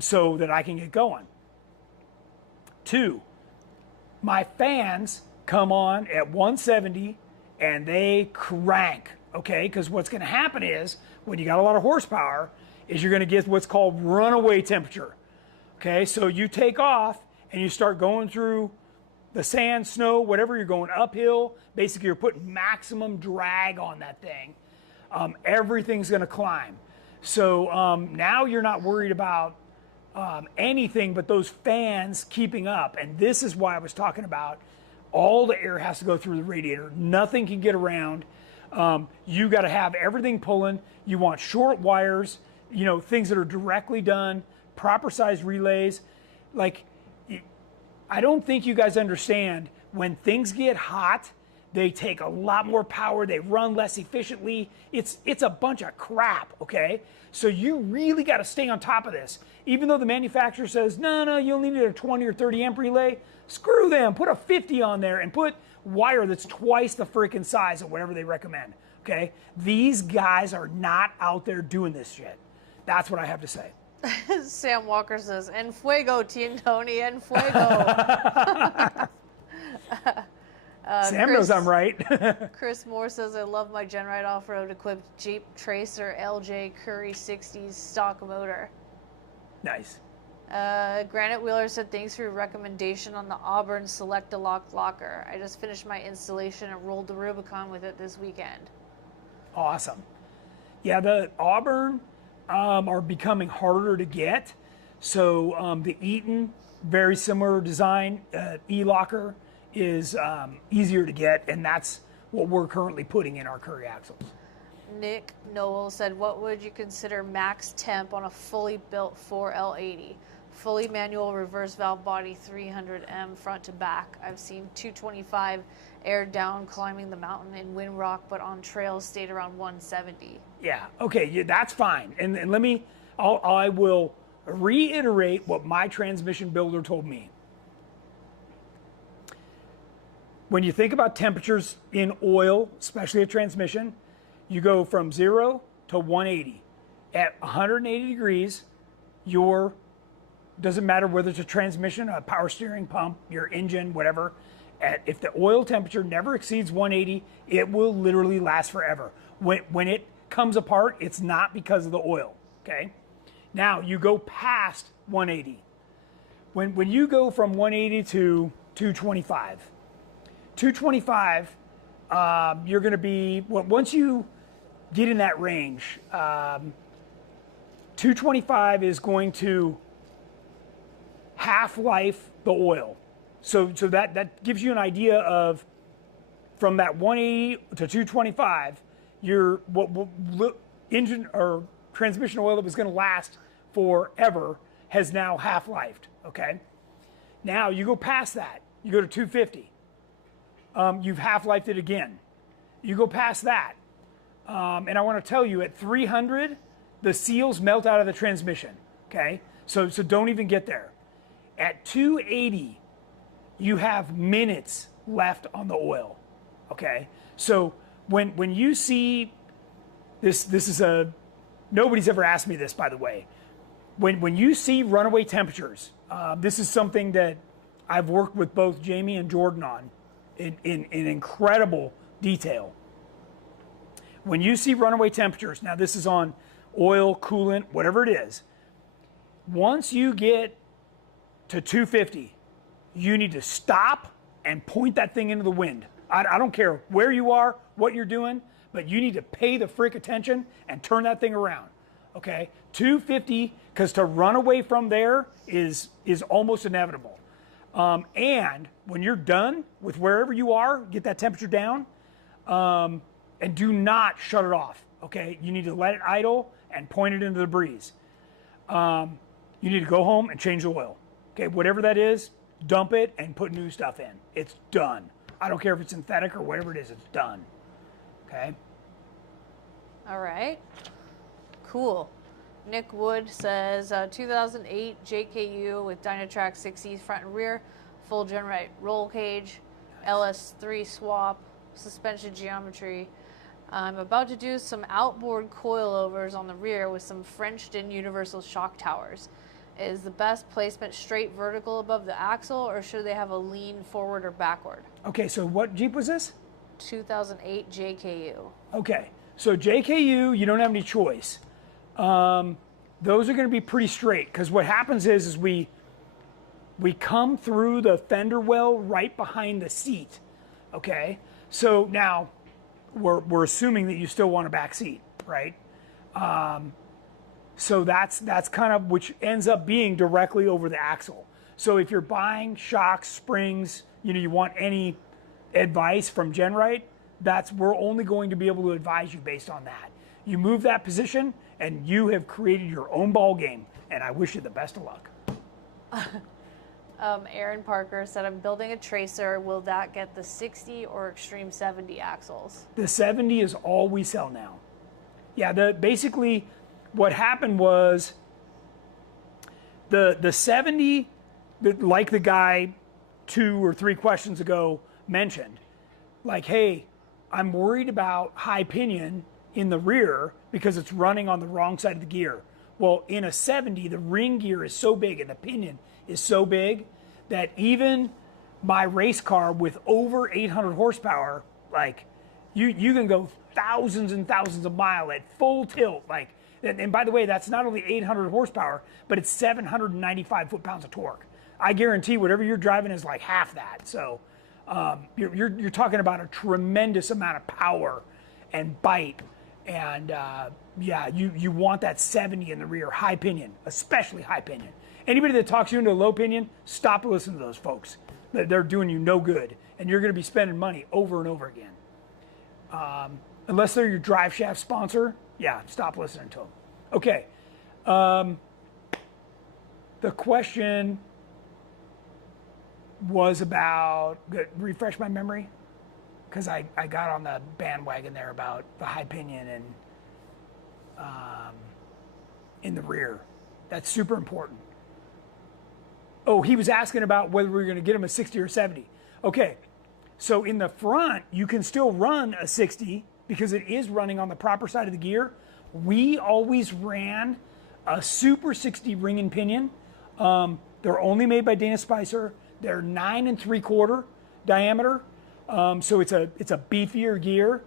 so that I can get going. Two, my fans come on at 170 and they crank, okay? Because what's going to happen is, when you got a lot of horsepower, is you're going to get what's called runaway temperature, okay? So you take off and you start going through the sand, snow, whatever, you're going uphill. Basically, you're putting maximum drag on that thing. Everything's going to climb. So now you're not worried about anything but those fans keeping up. And this is why I was talking about all the air has to go through the radiator. Nothing can get around. You got to have everything pulling. You want short wires, you know, things that are directly done, proper size relays. Like, I don't think you guys understand, when things get hot, they take a lot more power, they run less efficiently. It's a bunch of crap, okay? So you really got to stay on top of this. Even though the manufacturer says, no, you only need a 20 or 30 amp relay, screw them, put a 50 on there and put wire that's twice the freaking size of whatever they recommend, okay? These guys are not out there doing this shit. That's what I have to say. Sam Walker says, "En fuego, Tony, en fuego." Sam knows I'm right. Chris Moore says, "I love my GenRight off-road equipped Jeep Tracer LJ Curry 60s stock motor." Nice. Granite Wheeler said, "Thanks for your recommendation on the Auburn Select-A-Lock locker. I just finished my installation and rolled the Rubicon with it this weekend." Awesome. Yeah, the Auburn are becoming harder to get. So the Eaton, very similar design, E-locker is easier to get, and that's what we're currently putting in our Curry axles. Nick Noel said, "What would you consider max temp on a fully built 4L80? Fully manual reverse valve body 300M front to back. I've seen 225 air down climbing the mountain in Windrock, but on trails stayed around 170. Yeah, okay, yeah, that's fine. And I will reiterate what my transmission builder told me. When you think about temperatures in oil, especially a transmission, you go from 0 to 180. At 180 degrees, doesn't matter whether it's a transmission, a power steering pump, your engine, whatever, if the oil temperature never exceeds 180, it will literally last forever. When it comes apart, it's not because of the oil, okay? Now, you go past 180. When you go from 180 to 225, 225, you're going to be, once you get in that range, 225 is going to half-life the oil. So that gives you an idea of, from that 180 to 225, your engine or transmission oil that was going to last forever has now half-lifed, okay? Now you go past that, you go to 250. You've half-lifed it again. You go past that, and I want to tell you, at 300, the seals melt out of the transmission, okay? So don't even get there. At 280, you have minutes left on the oil, okay? So when you see, this is nobody's ever asked me this, by the way. When you see runaway temperatures, this is something that I've worked with both Jamie and Jordan on in incredible detail. When you see runaway temperatures, now this is on oil, coolant, whatever it is, once you get to 250, you need to stop and point that thing into the wind. I don't care where you are, what you're doing, but you need to pay the frick attention and turn that thing around, okay? 250, because to run away from there is almost inevitable. And when you're done with wherever you are, get that temperature down, and do not shut it off, okay? You need to let it idle and point it into the breeze. You need to go home and change the oil, okay? Whatever that is, dump it and put new stuff in. It's done. I don't care if it's synthetic or whatever it is, it's done, okay? All right. Cool. Nick Wood says, 2008 JKU with Dynatrac 6E front and rear, full GenRight roll cage, LS3 swap, suspension geometry. I'm about to do some outboard coilovers on the rear with some Frenched-in universal shock towers. Is the best placement straight vertical above the axle, or should they have a lean forward or backward? Okay, so what Jeep was this? 2008 JKU. Okay, so JKU, you don't have any choice. Those are going to be pretty straight, because what happens is we come through the fender well right behind the seat. Okay, so now we're assuming that you still want a back seat, right? So that's kind of, which ends up being directly over the axle. So if you're buying shocks, springs, you want any advice from GenRight, we're only going to be able to advise you based on that. You move that position and you have created your own ball game, and I wish you the best of luck. Aaron Parker said, I'm building a tracer. Will that get the 60 or extreme 70 axles? The 70 is all we sell now. Yeah, basically what happened was the 70, like the guy 2 or 3 questions ago mentioned, like, hey, I'm worried about high pinion in the rear because it's running on the wrong side of the gear. Well, in a 70, the ring gear is so big and the pinion is so big that even my race car with over 800 horsepower, like you can go thousands and thousands of miles at full tilt. Like, and by the way, that's not only 800 horsepower, but it's 795 foot-pounds of torque. I guarantee whatever you're driving is like half that. So you're talking about a tremendous amount of power and bite. And yeah, you want that 70 in the rear, high pinion, especially high pinion. Anybody that talks you into a low pinion, stop listening to those folks. They're doing you no good, and you're going to be spending money over and over again. Unless they're your drive shaft sponsor, yeah, stop listening to them. Okay. The question was about, refresh my memory, because I got on the bandwagon there about the high pinion and in the rear. That's super important. Oh, he was asking about whether we were going to get him a 60 or 70. Okay, so in the front, you can still run a 60 because it is running on the proper side of the gear. We always ran a Super 60 ring and pinion. They're only made by Dana Spicer. They're 9 3/4 diameter, so it's a beefier gear.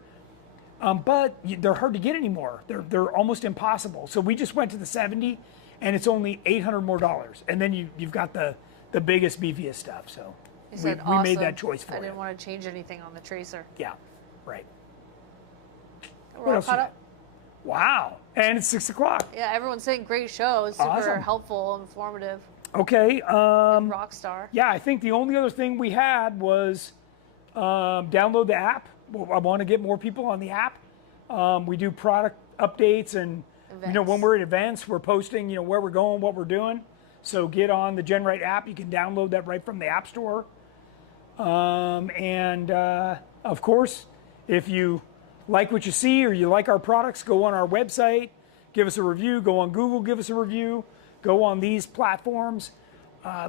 But they're hard to get anymore. They're almost impossible. So we just went to the 70, and it's only $800 more, and then you've got the biggest, beefiest stuff. So we made that choice for you. I didn't want to change anything on the tracer. Yeah, right. We're all caught up. Wow, and it's 6 o'clock. Yeah, everyone's saying great show. It's super Awesome. helpful, informative. Okay. Rockstar. Yeah, I think the only other thing we had was download the app. I want to get more people on the app. We do product updates, and when we're at events, we're posting where we're going, what we're doing. So get on the GenRight app. You can download that right from the App Store. And of course, if you like what you see or you like our products, go on our website, give us a review. Go on Google, give us a review. Go on these platforms,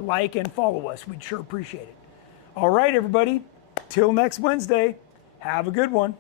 like and follow us. We'd sure appreciate it. All right, everybody. Till next Wednesday. Have a good one.